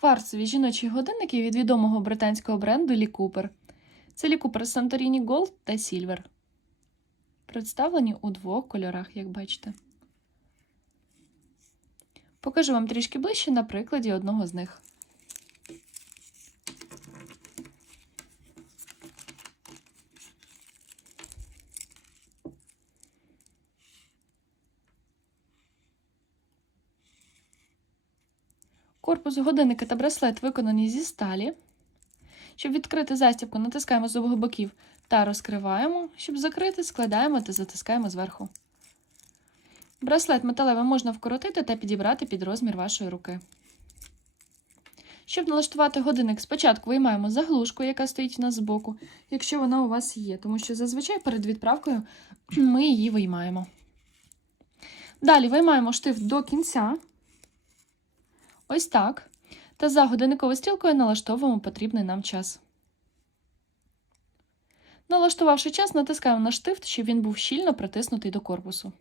Кварцеві жіночі годинники від відомого британського бренду Лі Купер. Це Лі Купер Санторіні Gold та Сільвер. Представлені у двох кольорах, як бачите. Покажу вам трішки ближче на прикладі одного з них. Корпус годинника та браслет виконані зі сталі. Щоб відкрити застібку, натискаємо з обох боків та розкриваємо. Щоб закрити, складаємо та затискаємо зверху. Браслет металевий можна вкоротити та підібрати під розмір вашої руки. Щоб налаштувати годинник, спочатку виймаємо заглушку, яка стоїть в нас збоку, якщо вона у вас є, тому що зазвичай перед відправкою ми її виймаємо. Далі виймаємо штифт до кінця. Ось так. Та за годинниковою стрілкою налаштовуємо потрібний нам час. Налаштувавши час, натискаємо на штифт, щоб він був щільно притиснутий до корпусу.